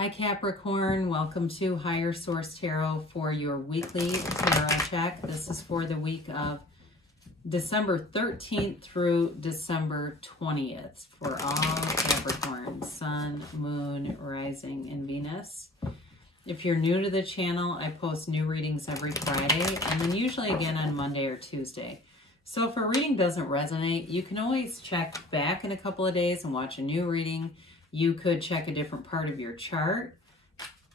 Hi Capricorn, welcome to Higher Source Tarot for your weekly tarot check. This is for the week of December 13th through December 20th for all Capricorn, Sun, Moon, Rising, and Venus. If you're new to the channel, I post new readings every Friday and then usually again on Monday or Tuesday. So if a reading doesn't resonate, you can always check back in a couple of days and watch a new reading. You could check a different part of your chart.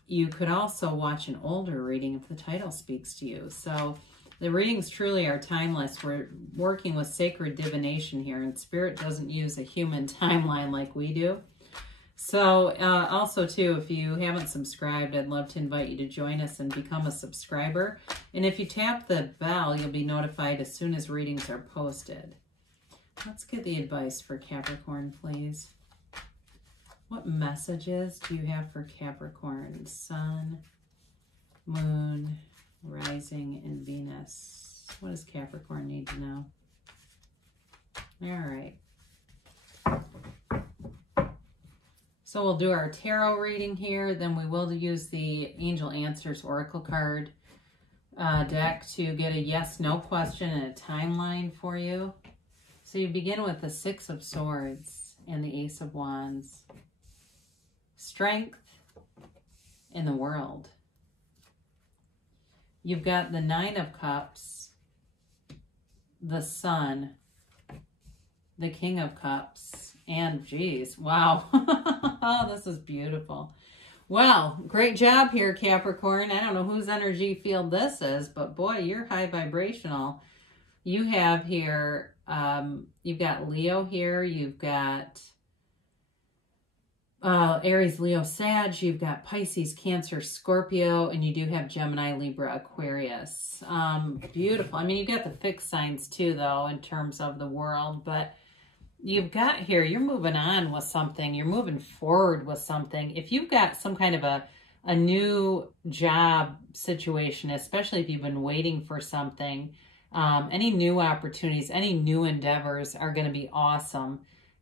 You could also watch an older reading if the title speaks to you. So the readings truly are timeless. We're working with sacred divination here, and Spirit doesn't use a human timeline like we do. So also too, if you haven't subscribed, I'd love to invite you to join us and become a subscriber. And if you tap the bell, you'll be notified as soon as readings are posted. Let's get the advice for Capricorn, please. What messages do you have for Capricorn? Sun, Moon, Rising, and Venus. What does Capricorn need to know? All right. So we'll do our tarot reading here. Then we will use the Angel Answers Oracle card deck to get a yes/no question and a timeline for you. So you begin with the Six of Swords and the Ace of Wands. Strength in the world. You've got the Nine of Cups, the Sun, the King of Cups, and geez, wow. Oh, this is beautiful. Well, great job here, Capricorn. I don't know whose energy field this is, but boy, you're high vibrational. You have here, you've got Leo here, you've got Aries, Leo, Sag, you've got Pisces, Cancer, Scorpio, and you do have Gemini, Libra, Aquarius. Beautiful. I mean, you've got the fixed signs too, though, in terms of the world, but you've got here, you're moving on with something. You're moving forward with something. If you've got some kind of a new job situation, especially if you've been waiting for something, any new opportunities, any new endeavors are going to be awesome.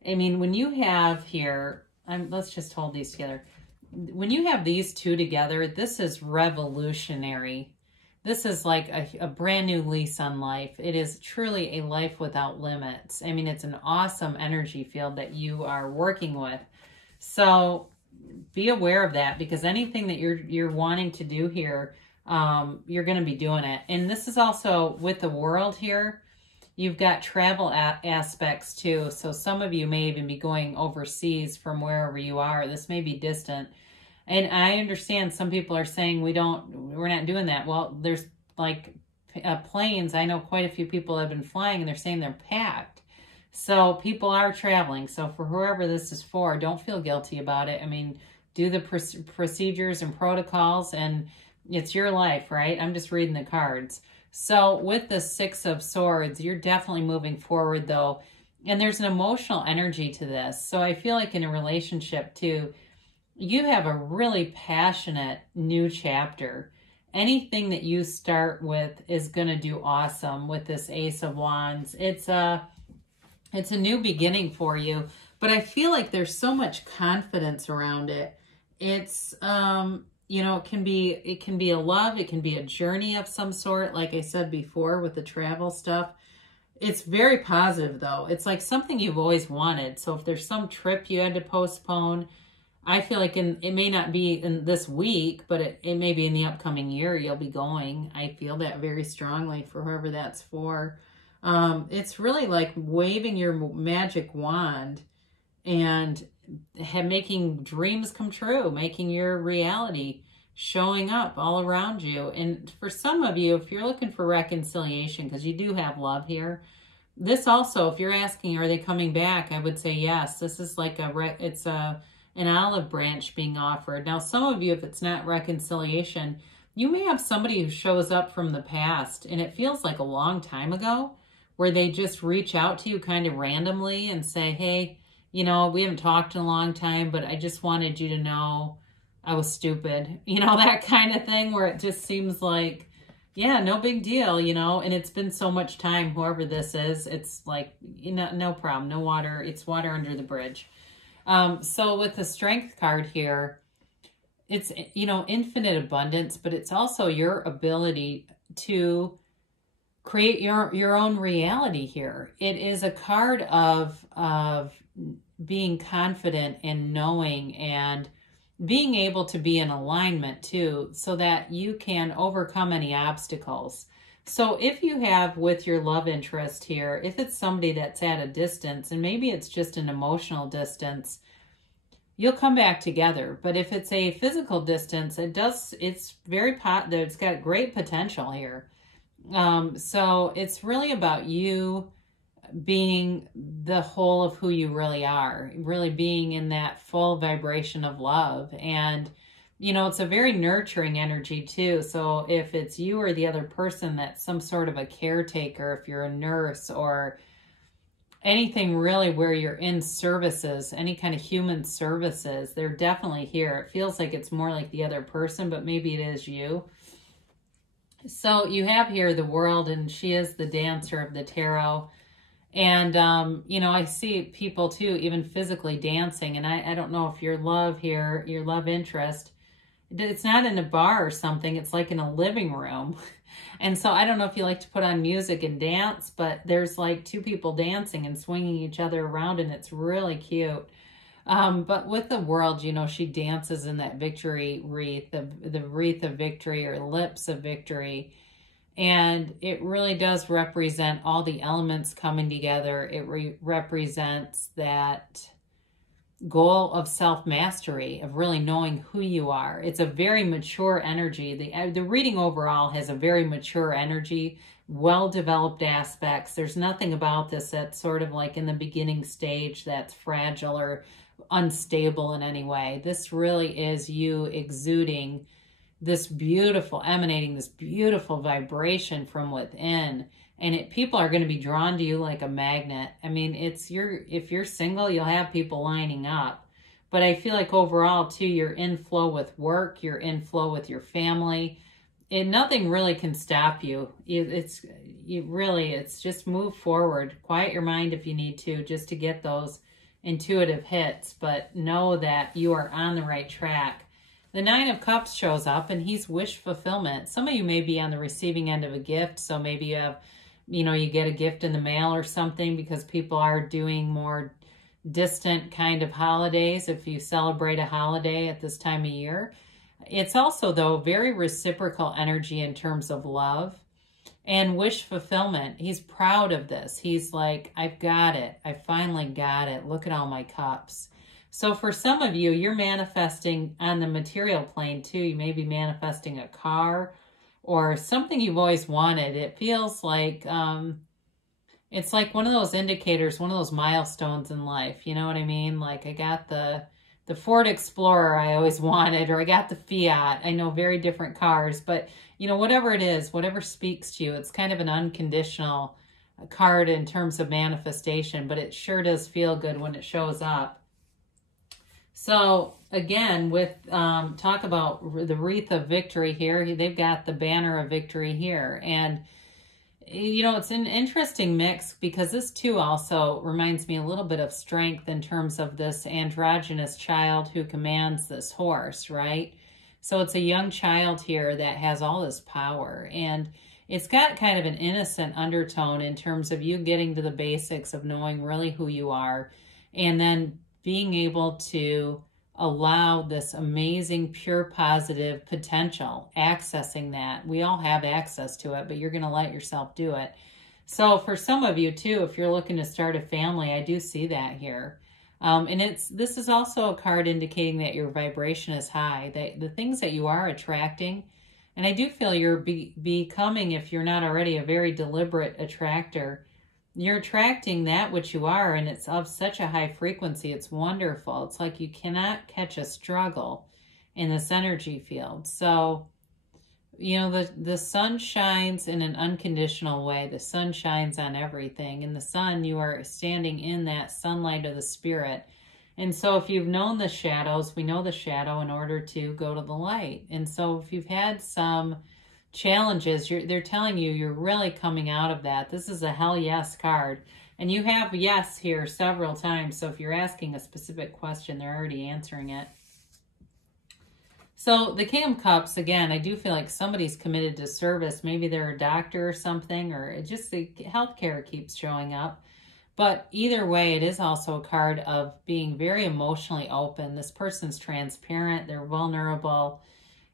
I mean, when you have here, let's just hold these together. When you have these two together, this is revolutionary. This is like a brand new lease on life. It is truly a life without limits. I mean, it's an awesome energy field that you are working with. So be aware of that, because anything that you're wanting to do here, you're going to be doing it. And this is also with the world here. You've got travel aspects too. So some of you may even be going overseas from wherever you are. This may be distant. And I understand some people are saying we're not doing that. Well, there's like planes. I know quite a few people have been flying and they're saying they're packed. So people are traveling. So for whoever this is for, don't feel guilty about it. I mean, do the procedures and protocols, and it's your life, right? I'm just reading the cards. So with the Six of Swords, you're definitely moving forward though. And there's an emotional energy to this. So I feel like in a relationship too, you have a really passionate new chapter. Anything that you start with is going to do awesome with this Ace of Wands. It's a new beginning for you, but I feel like there's so much confidence around it. It's, you know, it can be a love, it can be a journey of some sort, like I said before with the travel stuff. It's very positive though. It's like something you've always wanted. So if there's some trip you had to postpone, I feel like it may not be in this week, but it may be in the upcoming year you'll be going. I feel that very strongly for whoever that's for. It's really like waving your magic wand and making dreams come true, making your reality showing up all around you. And for some of you, if you're looking for reconciliation, because you do have love here, this also, if you're asking, are they coming back? I would say yes. This is like an olive branch being offered. Now, some of you, if it's not reconciliation, you may have somebody who shows up from the past, and it feels like a long time ago, where they just reach out to you kind of randomly and say, hey, you know, we haven't talked in a long time, but I just wanted you to know I was stupid. You know, that kind of thing where it just seems like, yeah, no big deal, you know, and it's been so much time, whoever this is, it's like, you know, no problem, no water, it's water under the bridge. So with the Strength card here, it's, you know, infinite abundance, but it's also your ability to create your own reality here. It is a card of being confident and knowing and being able to be in alignment too, so that you can overcome any obstacles. So if you have with your love interest here, if it's somebody that's at a distance, and maybe it's just an emotional distance, you'll come back together. But if it's a physical distance, it's very it's got great potential here. So it's really about you being the whole of who you really are, really being in that full vibration of love. And, you know, it's a very nurturing energy too. So if it's you or the other person that's some sort of a caretaker, if you're a nurse or anything really where you're in services, any kind of human services, they're definitely here. It feels like it's more like the other person, but maybe it is you. So you have here the World, and she is the dancer of the tarot. And, you know, I see people too, even physically dancing. And I don't know if your love here, your love interest, it's not in a bar or something. It's like in a living room. And so I don't know if you like to put on music and dance, but there's like two people dancing and swinging each other around, and it's really cute. But with the World, you know, she dances in that victory wreath, the wreath of victory or lips of victory. And it really does represent all the elements coming together. It represents that goal of self-mastery, of really knowing who you are. It's a very mature energy. The reading overall has a very mature energy, well-developed aspects. There's nothing about this that's sort of like in the beginning stage that's fragile or unstable in any way. This really is you exuding this beautiful, emanating this beautiful vibration from within. And people are going to be drawn to you like a magnet. I mean, if you're single, you'll have people lining up. But I feel like overall, too, you're in flow with work. You're in flow with your family. And nothing really can stop you. It's just move forward. Quiet your mind if you need to, just to get those intuitive hits. But know that you are on the right track. The Nine of Cups shows up, and he's wish fulfillment. Some of you may be on the receiving end of a gift. So maybe you have, you know, you get a gift in the mail or something, because people are doing more distant kind of holidays if you celebrate a holiday at this time of year. It's also, though, very reciprocal energy in terms of love and wish fulfillment. He's proud of this. He's like, I've got it. I finally got it. Look at all my cups. So for some of you, you're manifesting on the material plane too. You may be manifesting a car or something you've always wanted. It feels like, it's like one of those indicators, one of those milestones in life. You know what I mean? Like I got the Ford Explorer I always wanted, or I got the Fiat. I know, very different cars, but you know, whatever it is, whatever speaks to you, it's kind of an unconditional card in terms of manifestation, but it sure does feel good when it shows up. So again, with talk about the wreath of victory here, they've got the banner of victory here. And, you know, it's an interesting mix, because this too also reminds me a little bit of strength in terms of this androgynous child who commands this horse, right? So it's a young child here that has all this power, and it's got kind of an innocent undertone in terms of you getting to the basics of knowing really who you are, and then being able to allow this amazing, pure, positive potential, accessing that. We all have access to it, but you're going to let yourself do it. So for some of you too, if you're looking to start a family, I do see that here. And this is also a card indicating that your vibration is high, that the things that you are attracting, and I do feel you're becoming, if you're not already, a very deliberate attractor. You're attracting that which you are, and it's of such a high frequency. It's wonderful. It's like you cannot catch a struggle in this energy field. So, you know, the sun shines in an unconditional way. The sun shines on everything. In the sun, you are standing in that sunlight of the spirit. And so if you've known the shadows, we know the shadow in order to go to the light. And so if you've had some challenges, they're telling you you're really coming out of that. This is a hell yes card. And you have yes here several times. So if you're asking a specific question, they're already answering it. So the King of Cups, again, I do feel like somebody's committed to service. Maybe they're a doctor or something, or it just the healthcare keeps showing up. But either way, it is also a card of being very emotionally open. This person's transparent. They're vulnerable.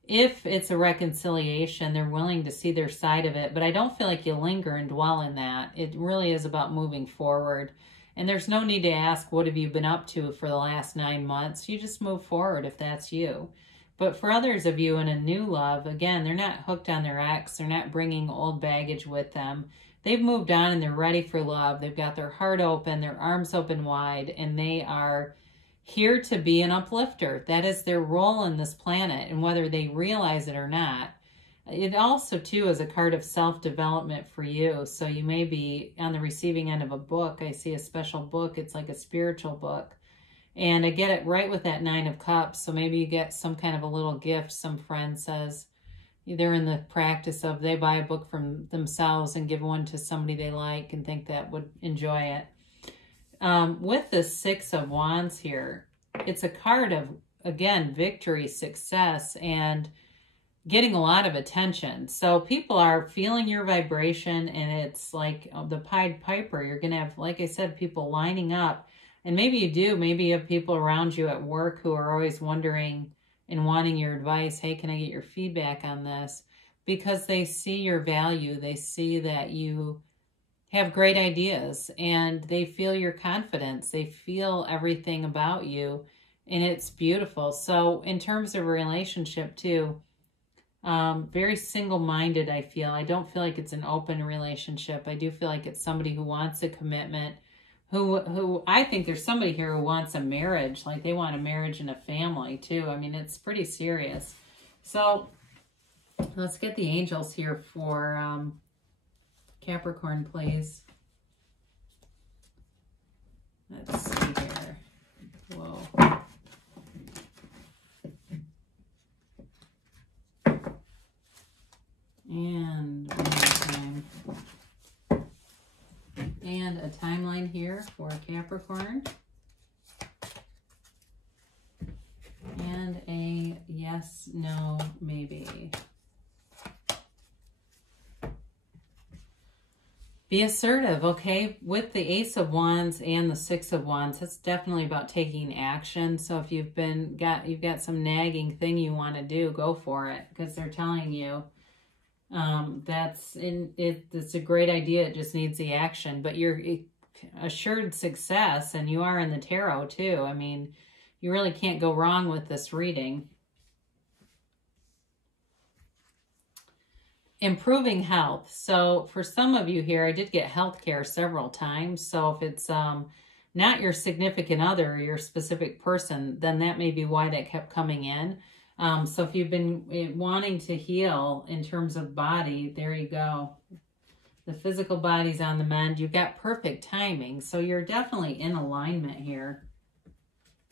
If it's a reconciliation, they're willing to see their side of it. But I don't feel like you linger and dwell in that. It really is about moving forward. And there's no need to ask, what have you been up to for the last 9 months? You just move forward if that's you. But for others of you in a new love, again, they're not hooked on their ex. They're not bringing old baggage with them. They've moved on and they're ready for love. They've got their heart open, their arms open wide, and they are here to be an uplifter. That is their role in this planet, and whether they realize it or not. It also, too, is a card of self-development for you. So you may be on the receiving end of a book. I see a special book. It's like a spiritual book. And I get it right with that 9 of Cups. So maybe you get some kind of a little gift. Some friend says, they're in the practice of they buy a book from themselves and give one to somebody they like and think that would enjoy it. With the 6 of Wands here, it's a card of, again, victory, success, and getting a lot of attention. So people are feeling your vibration, and it's like the Pied Piper. You're going to have, like I said, people lining up. And maybe you do. Maybe you have people around you at work who are always wondering and wanting your advice. Hey, can I get your feedback on this? Because they see your value. They see that you have great ideas, and they feel your confidence. They feel everything about you, and it's beautiful. So in terms of a relationship too, very single-minded, I feel. I don't feel like it's an open relationship. I do feel like it's somebody who wants a commitment, who I think there's somebody here who wants a marriage, like they want a marriage and a family too. I mean, it's pretty serious. So let's get the angels here for Capricorn, please. Let's see here. Whoa. And one more time. And a timeline here for Capricorn. And a yes, no, maybe. Be assertive, okay? With the Ace of Wands and the 6 of Wands, it's definitely about taking action. So if you've got some nagging thing you want to do, go for it, because they're telling you it's a great idea. It just needs the action, but you're assured success, and you are in the tarot too. I mean, you really can't go wrong with this reading. Improving health. So for some of you here, I did get health care several times. So if it's not your significant other or your specific person, then that may be why that kept coming in. So if you've been wanting to heal in terms of body, there you go. The physical body's on the mend. You've got perfect timing. So you're definitely in alignment here.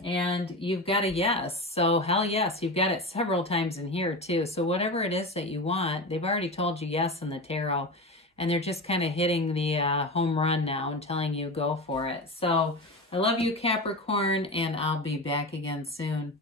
And you've got a yes. So hell yes, you've got it several times in here too. So whatever it is that you want, they've already told you yes in the tarot. And they're just kind of hitting the home run now and telling you go for it. So I love you, Capricorn, and I'll be back again soon.